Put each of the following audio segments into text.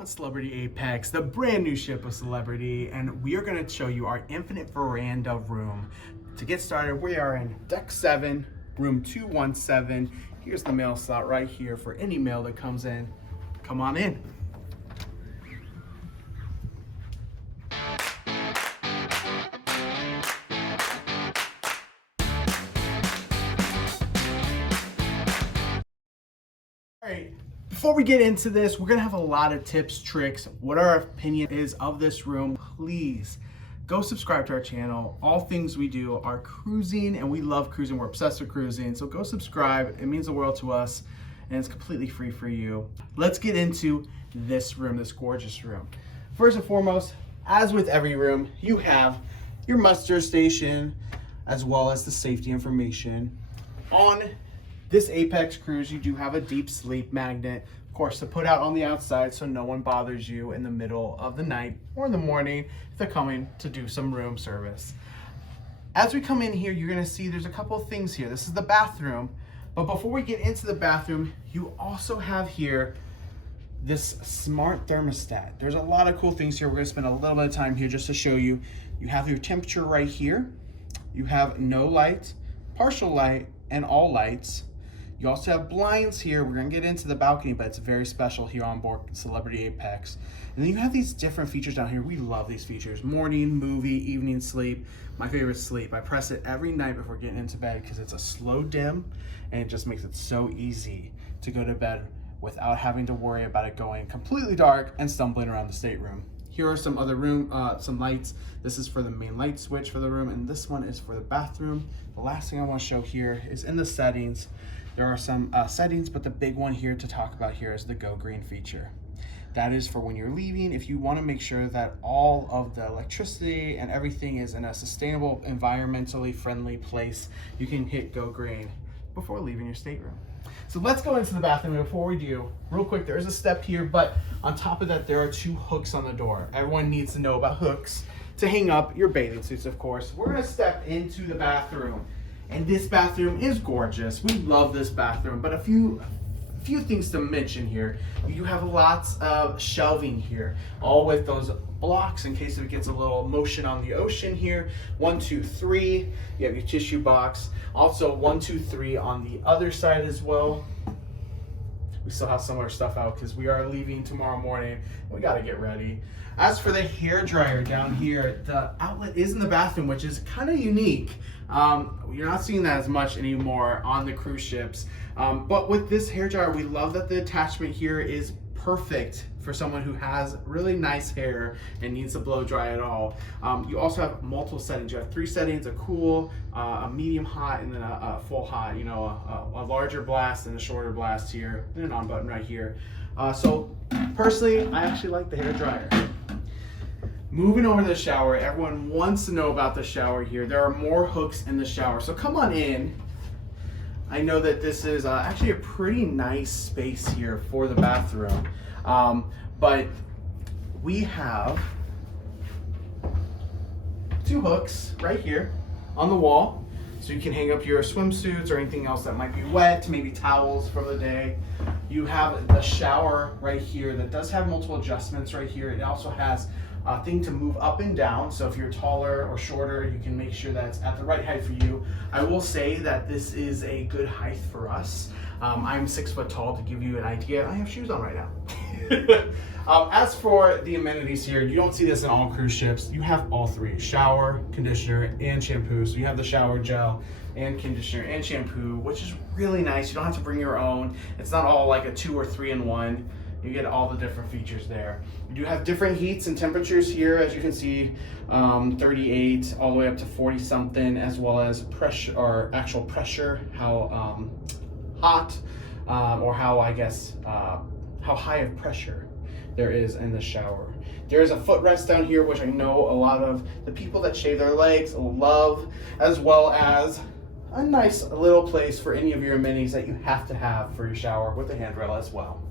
on Celebrity Apex, the brand new ship of Celebrity, and we are going to show you our Infinite Veranda room. To get started, we are in Deck 7, room 217. Here's the mail slot right here for any mail that comes in. Come on in. Alright, before we get into this, we're gonna have a lot of tips, tricks, what our opinion is of this room. Please go subscribe to our channel. All things we do are cruising, and we love cruising. We're obsessed with cruising, so go subscribe. It means the world to us, and it's completely free for you. Let's get into this room, this gorgeous room. First and foremost, as with every room, you have your muster station as well as the safety information. On this Apex cruise, you do have a deep sleep magnet, of course, to put out on the outside so no one bothers you in the middle of the night or in the morning if they're coming to do some room service. As we come in here, you're gonna see there's a couple of things here. This is the bathroom, but before we get into the bathroom, you also have here this smart thermostat. There's a lot of cool things here. We're gonna spend a little bit of time here just to show you. You have your temperature right here. You have no light, partial light, and all lights. You also have blinds here. We're gonna get into the balcony, but it's very special here on board Celebrity Apex. And then you have these different features down here. We love these features. Morning, movie, evening sleep. My favorite, sleep. I press it every night before getting into bed because it's a slow dim and it just makes it so easy to go to bed without having to worry about it going completely dark and stumbling around the stateroom. Here are some other some lights. This is for the main light switch for the room, and this one is for the bathroom. The last thing I want to show here is in the settings. There are some settings, but the big one here to talk about here is the Go Green feature. That is for when you're leaving. If you want to make sure that all of the electricity and everything is in a sustainable, environmentally friendly place, you can hit Go Green before leaving your stateroom. So let's go into the bathroom. Before we do, real quick, there is a step here, but on top of that, there are 2 hooks on the door. Everyone needs to know about hooks to hang up your bathing suits, of course. We're gonna step into the bathroom, and this bathroom is gorgeous. We love this bathroom, but a few things to mention here. You have lots of shelving here, all with those blocks in case it gets a little motion on the ocean here. 1, 2, 3. You have your tissue box. Also 1, 2, 3 on the other side as well. We still have some of our stuff out because we are leaving tomorrow morning. We got to get ready. As for the hair dryer down here, the outlet is in the bathroom, which is kind of unique. You're not seeing that as much anymore on the cruise ships. But with this hair dryer, we love that the attachment here is perfect for someone who has really nice hair and needs to blow dry it all. You also have multiple settings. You have 3 settings: a cool, a medium hot, and then a full hot. You know, a larger blast and a shorter blast here, and an on button right here. So personally, I actually like the hair dryer. Moving over to the shower, everyone wants to know about the shower here. There are more hooks in the shower, so come on in. I know that this is actually a pretty nice space here for the bathroom, but we have 2 hooks right here on the wall, so you can hang up your swimsuits or anything else that might be wet, maybe towels from the day. You have the shower right here that does have multiple adjustments right here. It also has a thing to move up and down, so if you're taller or shorter, you can make sure that it's at the right height for you. I will say that this is a good height for us. I'm 6 foot tall, to give you an idea. I have shoes on right now. As for the amenities here, you don't see this in all cruise ships. You have all 3: shower, conditioner, and shampoo. So you have the shower gel and conditioner and shampoo, which is really nice. You don't have to bring your own. It's not all like a 2 or 3 in 1. You get all the different features there. You do have different heats and temperatures here, as you can see, 38 all the way up to 40 something, as well as pressure, or actual pressure, how hot or how, I guess, how high of pressure there is in the shower. There is a footrest down here, which I know a lot of the people that shave their legs love, as well as a nice little place for any of your amenities that you have to have for your shower, with a handrail as well.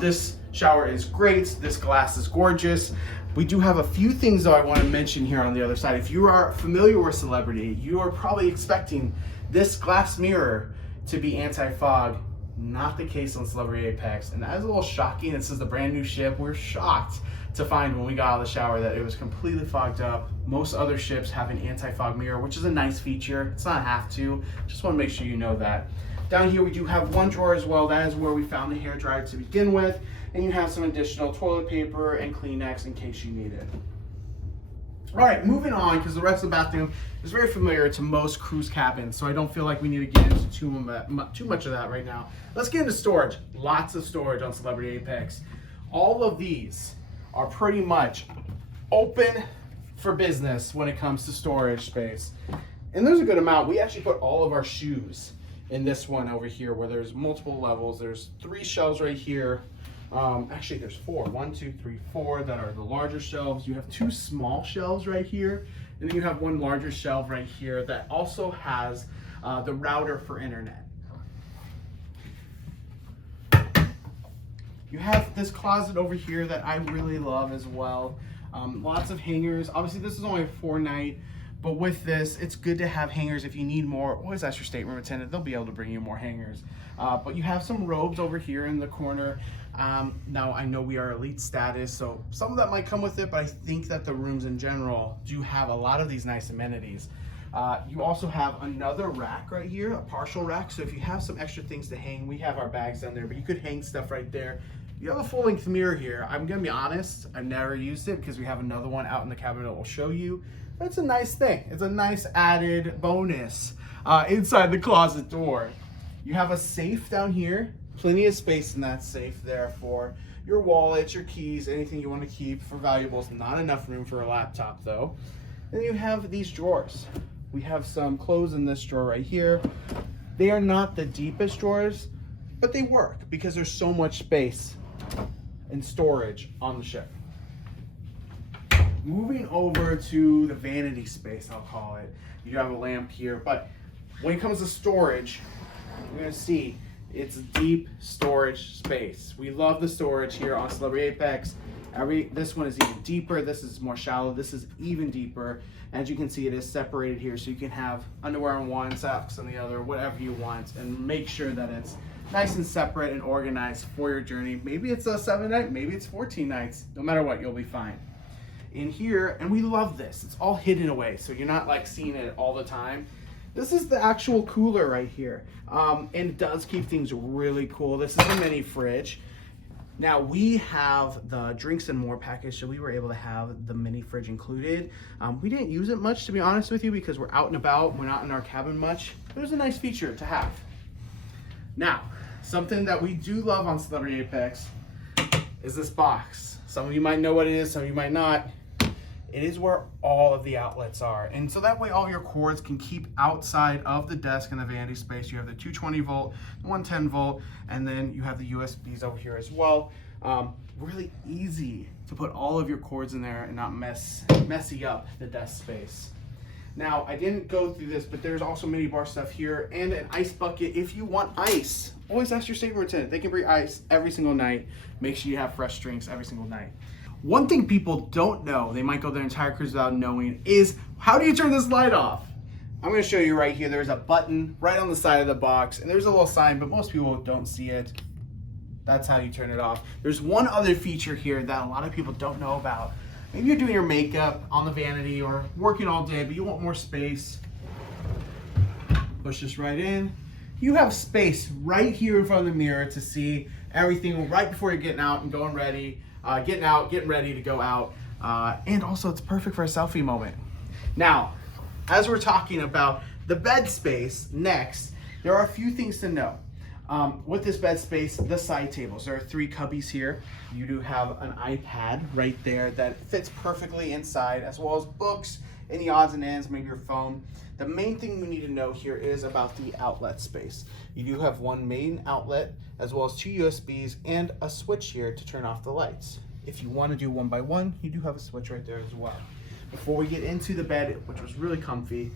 This shower is great. This glass is gorgeous. We do have a few things though I want to mention here on the other side. If you are familiar with Celebrity, you are probably expecting this glass mirror to be anti-fog. Not the case on Celebrity Apex, and that is a little shocking. This is a brand new ship. We're shocked to find when we got out of the shower that it was completely fogged up. Most other ships have an anti-fog mirror, which is a nice feature. It's not a have to, just want to make sure you know that. Down here we do have one drawer as well. That is where we found the hair dryer to begin with, and you have some additional toilet paper and Kleenex in case you need it. All right, moving on, because the rest of the bathroom is very familiar to most cruise cabins, so I don't feel like we need to get into too much of that right now. Let's get into storage. Lots of storage on Celebrity Apex. All of these are pretty much open for business when it comes to storage space. And there's a good amount. We actually put all of our shoes in this one over here where there's multiple levels. There's 3 shelves right here. Actually, there's 4. 1, 2, 3, 4 that are the larger shelves. You have 2 small shelves right here, and then you have one larger shelf right here that also has the router for internet. You have this closet over here that I really love as well. Lots of hangers. Obviously, this is only a 4-night, but with this, it's good to have hangers if you need more. Always ask your stateroom attendant. They'll be able to bring you more hangers. But you have some robes over here in the corner. Now, I know we are elite status, so some of that might come with it, but I think that the rooms in general do have a lot of these nice amenities. You also have another rack right here, a partial rack. So if you have some extra things to hang, we have our bags down there, but you could hang stuff right there. You have a full-length mirror here. I'm gonna be honest, I've never used it because we have another one out in the cabinet that will show you. That's a nice thing. It's a nice added bonus inside the closet door. You have a safe down here. Plenty of space in that safe there for your wallets, your keys, anything you want to keep for valuables. Not enough room for a laptop though. Then you have these drawers. We have some clothes in this drawer right here. They are not the deepest drawers, but they work because there's so much space and storage on the ship. Moving over to the vanity space, I'll call it. You have a lamp here, but when it comes to storage, you're gonna see it's deep storage space. We love the storage here on Celebrity Apex. This one is even deeper. This is more shallow. This is even deeper. As you can see, it is separated here, so you can have underwear on one, socks on the other, whatever you want, and make sure that it's nice and separate and organized for your journey. Maybe it's a 7-night, maybe it's 14 nights. No matter what, you'll be fine. In here, and we love this, it's all hidden away, so you're not like seeing it all the time. This is the actual cooler right here, and it does keep things really cool. This is a mini fridge. Now we have the drinks and more package, so we were able to have the mini fridge included. We didn't use it much, to be honest with you, because we're out and about, we're not in our cabin much. It was a nice feature to have. Now, something that we do love on Celebrity Apex is this box. Some of you might know what it is, some of you might not. It is where all of the outlets are. And so that way all your cords can keep outside of the desk and the vanity space. You have the 220 volt, 110 volt, and then you have the USBs over here as well. Really easy to put all of your cords in there and not messy up the desk space. Now, I didn't go through this, but there's also mini bar stuff here and an ice bucket if you want ice. Always ask your stateroom attendant. They can bring ice every single night. Make sure you have fresh drinks every single night. One thing people don't know, they might go their entire cruise without knowing, is how do you turn this light off? I'm going to show you right here. There's a button right on the side of the box, and there's a little sign, but most people don't see it. That's how you turn it off. There's one other feature here that a lot of people don't know about. Maybe you're doing your makeup on the vanity or working all day, but you want more space. Push this right in. You have space right here in front of the mirror to see everything right before you're getting out and going ready. Getting ready to go out, and also it's perfect for a selfie moment. Now, as we're talking about the bed space next, there are a few things to know. With this bed space, the side tables, there are 3 cubbies here. You do have an iPad right there that fits perfectly inside, as well as books, any odds and ends, maybe your phone. The main thing we need to know here is about the outlet space. You do have one main outlet, as well as 2 USBs and a switch here to turn off the lights. If you want to do one by one, you do have a switch right there as well. Before we get into the bed, which was really comfy,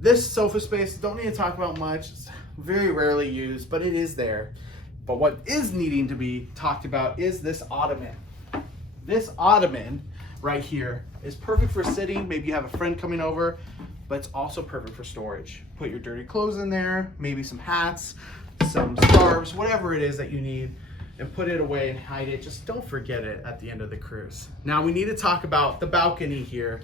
this sofa space, don't need to talk about much. It's very rarely used, but it is there. But what is needing to be talked about is this ottoman. This ottoman right here is perfect for sitting. Maybe you have a friend coming over, but it's also perfect for storage. Put your dirty clothes in there, maybe some hats, some scarves, whatever it is that you need, and put it away and hide it. Just don't forget it at the end of the cruise. Now we need to talk about the balcony here.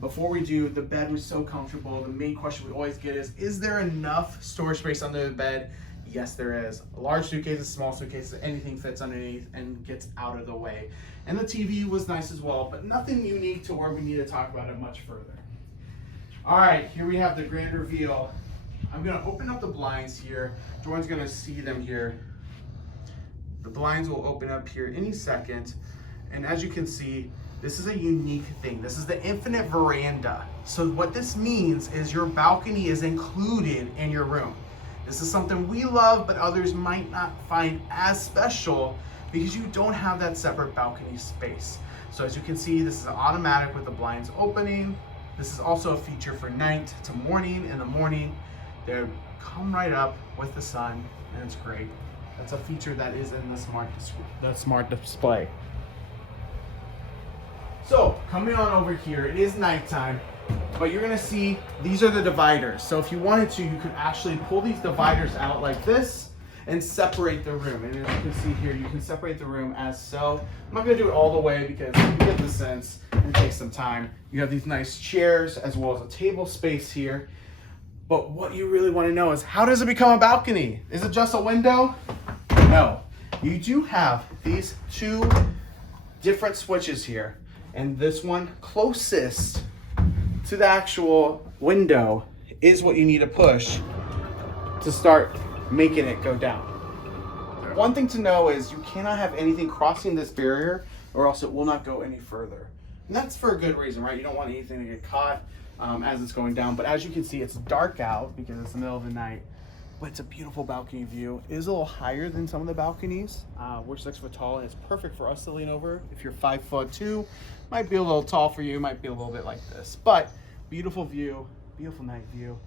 Before we do, the bed was so comfortable. The main question we always get is there enough storage space under the bed? Yes, there is. Large suitcases, small suitcases, anything fits underneath and gets out of the way. And the TV was nice as well, but nothing unique to where we need to talk about it much further. All right, here we have the grand reveal. I'm gonna open up the blinds here. Jordan's gonna see them here. The blinds will open up here any second. And as you can see, this is a unique thing. This is the Infinite Veranda. So what this means is your balcony is included in your room. This is something we love, but others might not find as special because you don't have that separate balcony space. So as you can see, this is automatic with the blinds opening. This is also a feature for night to morning. In the morning, they come right up with the sun, and it's great. That's a feature that is in the smart display. So coming on over here, it is nighttime, but you're gonna see these are the dividers. So if you wanted to, you could actually pull these dividers out like this and separate the room. And as you can see here, you can separate the room as so. I'm not gonna do it all the way because you get the sense and it takes some time. You have these nice chairs as well as a table space here. But what you really want to know is, how does it become a balcony? Is it just a window? No. You do have these two different switches here. And this one closest to the actual window is what you need to push to start making it go down. One thing to know is you cannot have anything crossing this barrier or else it will not go any further. And that's for a good reason, right? You don't want anything to get caught as it's going down. But as you can see, it's dark out because it's the middle of the night. But it's a beautiful balcony view. It is a little higher than some of the balconies. We're 6 foot tall and it's perfect for us to lean over. If you're 5'2", might be a little tall for you, might be a little bit like this. But beautiful view, beautiful night view.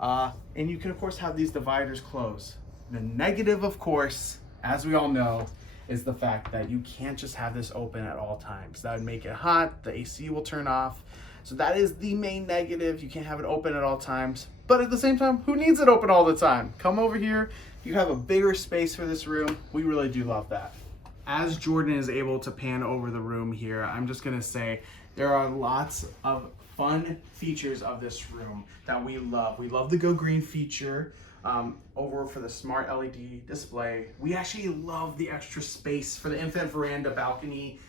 And you can of course have these dividers close. The negative, of course, as we all know, is the fact that you can't just have this open at all times. That would make it hot, the AC will turn off. So that is the main negative. You can't have it open at all times. But at the same time, who needs it open all the time? Come over here, you have a bigger space for this room. We really do love that. As Jordan is able to pan over the room here, I'm just gonna say there are lots of fun features of this room that we love. We love the Go Green feature over for the smart LED display. We actually love the extra space for the Infinite Veranda balcony.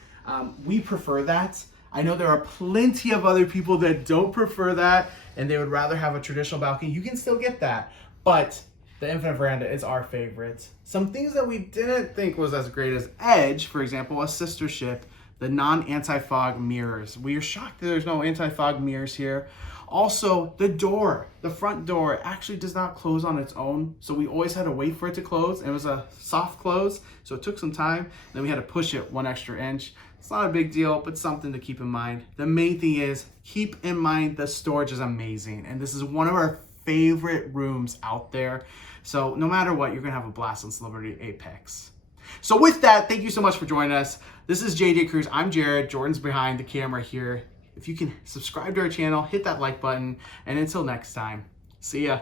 We prefer that. I know there are plenty of other people that don't prefer that and they would rather have a traditional balcony. You can still get that, but the Infinite Veranda is our favorite. Some things that we didn't think was as great as Edge, for example, a sister ship, the non-anti-fog mirrors. We are shocked that there's no anti-fog mirrors here. Also, the door, the front door actually does not close on its own. So we always had to wait for it to close. It was a soft close, so it took some time. Then we had to push it 1 extra inch. It's not a big deal, but something to keep in mind. The main thing is, keep in mind the storage is amazing. And this is one of our favorite rooms out there. So no matter what, you're gonna have a blast on Celebrity Apex. So with that, thank you so much for joining us. This is JJ Cruise. I'm Jared. Jordan's behind the camera here. If you can subscribe to our channel, hit that like button, and until next time, see ya.